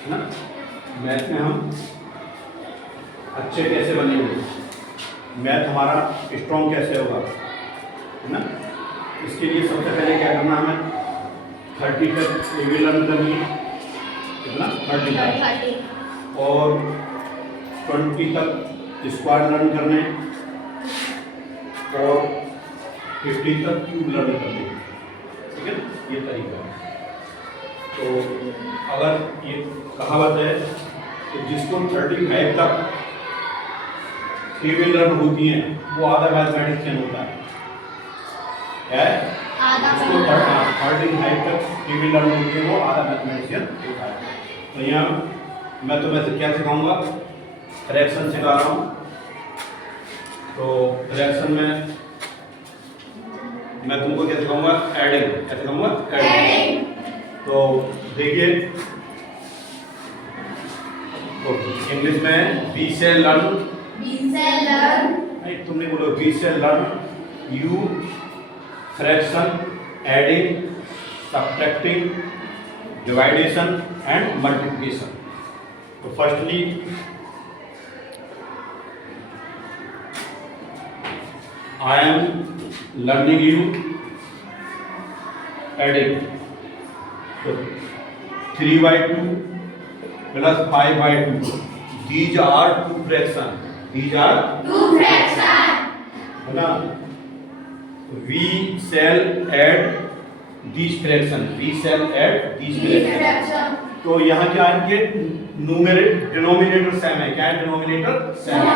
है ना। मैथ में हम अच्छे कैसे बनेंगे, मैथ हमारा स्ट्रॉन्ग कैसे होगा, है ना। इसके लिए सबसे पहले क्या करना हमें, 30 तक ए बी लर्न करनी है, कितना 30 तक, और 20 तक स्क्वायर लर्न करने, और 15 तक क्यूब लर्न करने, ठीक है। ये तरीका है। तो अगर ये कहावत है कि जिसको 35 तक टेबल लर्न होती हैं वो आधा मैथमेटिशियन होता है। क्या है? जिसको 35 तक टेबल लर्न होती है वो आधा मैथमेटिशियन होता है। तो यहाँ मैं तुम्हें से क्या सिखाऊंगा, फ्रैक्शन सिखा रहा हूँ। तो फ्रैक्शन में मैं तुमको क्या सिखाऊंगा, एडिंग। क्या सिखाऊंगा? एडिंग। तो देखिए, तो इंग्लिश में वी से लर्न, नहीं तुमने बोलो वी से learn you fraction, adding, subtracting, dividation and multiplication. तो firstly I am learning you adding. तो 3/2 plus 5/2, these are two fraction, these are two fraction, है ना। we shall add these fraction, we shall add these fraction। तो यहाँ क्या है, numerator denominator same है। क्या है? डिनोमिनेटर सेम है।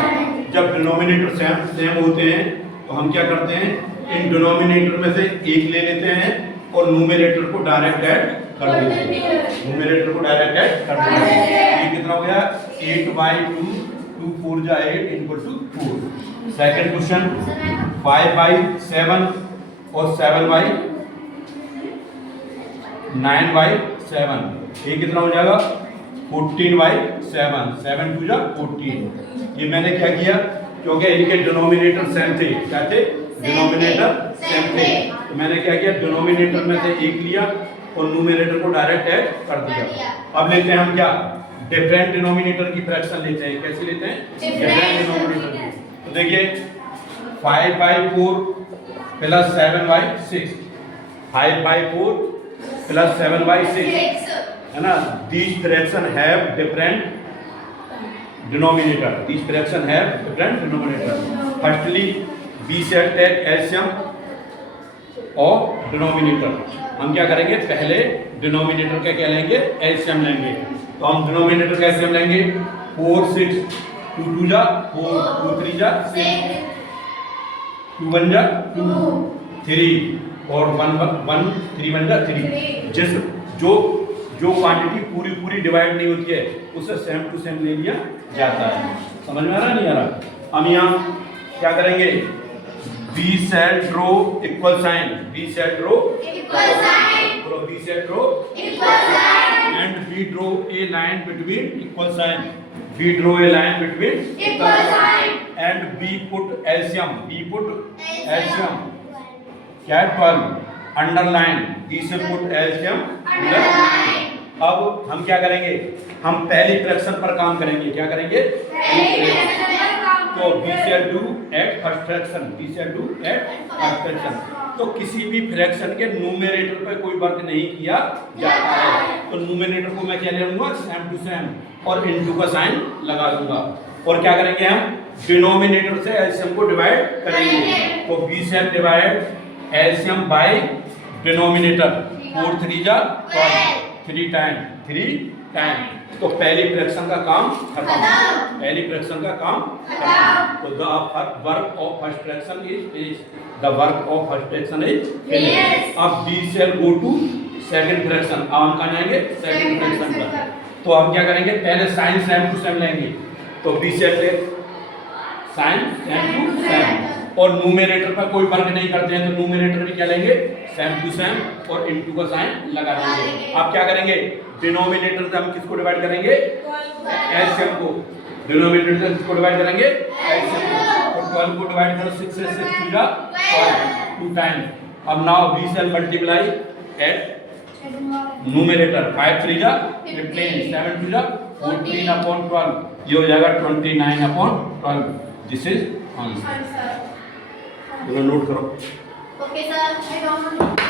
जब डिनोमिनेटर सेम होते हैं तो हम क्या करते हैं, इन डिनोमिनेटर में से एक ले लेते हैं और न्यूमरेटर को डायरेक्ट ऐड कर देते हैं। न्यूमरेटर को डायरेक्ट ऐड कर देते हैं। ये कितना हो गया? 8/2, 2 4 जा 8 इक्वल टू 4। सेकंड क्वेश्चन 5/7 और 9/7, ये कितना हो जाएगा? 14/7, 7 2 जा 14। ये मैंने क्या किया, क्योंकि इनके डिनोमिनेटर सेम थे। क्या थे? डिनोमिनेटर सेम थे। तो मैंने क्या किया, डिनोमिनेटर में से एक लिया और न्यूमरेटर को डायरेक्ट ऐड कर दिया। अब लेते हैं हम क्या, डिफरेंट डिनोमिनेटर की फ्रैक्शन लेते हैं। कैसे लेते हैं? डिफरेंट डिनोमिनेटर की। तो देखिए 5/4 प्लस 7/6, 5/4 प्लस 7/6, है ना। These fraction have different denominator, these fraction have different denominator. Firstly we shall take LCM और डिनोमिनेटर। हम क्या करेंगे, पहले डिनोमिनेटर का क्या लेंगे, एलसीएम लेंगे। तो हम डिनोमिनेटर का एलसीएम लेंगे 4 6, 2 2 जा 4, 2 3 जा 6, 2 1 जा 2, 3 और 1 1 3 1 जा 3। जिस जो क्वांटिटी पूरी डिवाइड नहीं होती है उसे सेम टू सेम ले लिया जाता है। समझ में आ रहा नहीं आ रहा? हम यहाँ क्या करेंगे, we shall draw equal sign, we shall draw equal sign, we shall draw equal sign, and we draw a line between equal sign, we draw a line between equal sign, and we put LCM, क्या है 12, underline, we shall put LCM underline। अब हम क्या करेंगे, हम पहली fraction पर काम करेंगे। क्या करेंगे? तो we shall do at first fraction, we shall do at first fraction। तो किसी भी फ्रैक्शन के न्यूमरेटर पर कोई वर्क नहीं किया जाता है। तो न्यूमरेटर को मैं क्या ले लूंगा, सेम टू सेम, और इनटू का साइन लगा दूंगा। और क्या करेंगे, हम डिनोमिनेटर से एलसीएम को डिवाइड करेंगे। तो we shall divide LCM by denominator. 4 3 जा 12, 3 टाइम। तो पहली फ्रैक्शन का काम खत्म, पहली फ्रैक्शन का काम खत्म। तो the work of first fraction is the work of first fraction is finished. अब we shall go to second fraction. अब हम कहाँ जाएंगे, सेकंड फ्रैक्शन पर। तो हम क्या करेंगे, पहले साइन सेम टू सेम लेंगे। तो we shall take sign same to same, और न्यूमरेटर पर कोई वर्क नहीं करते हैं तो न्यूमरेटर भी क्या लेंगे, सेम टू सेम, और इनटू का साइन लगा देंगे। आप क्या करेंगे, डिनोमिनेटर से हम किसको डिवाइड करेंगे, एलसीएम को। डिनोमिनेटर से किसको डिवाइड करेंगे, एलसीएम को। और 12 को डिवाइड करो 6 से 6 2 जा 12, 2 टाइम। अब now we shall multiply at numerator 5 3 जा 15, 7 2 जा 14/12, ये हो जाएगा 29/12। This is answer. चलो नोट करो। Okay sir.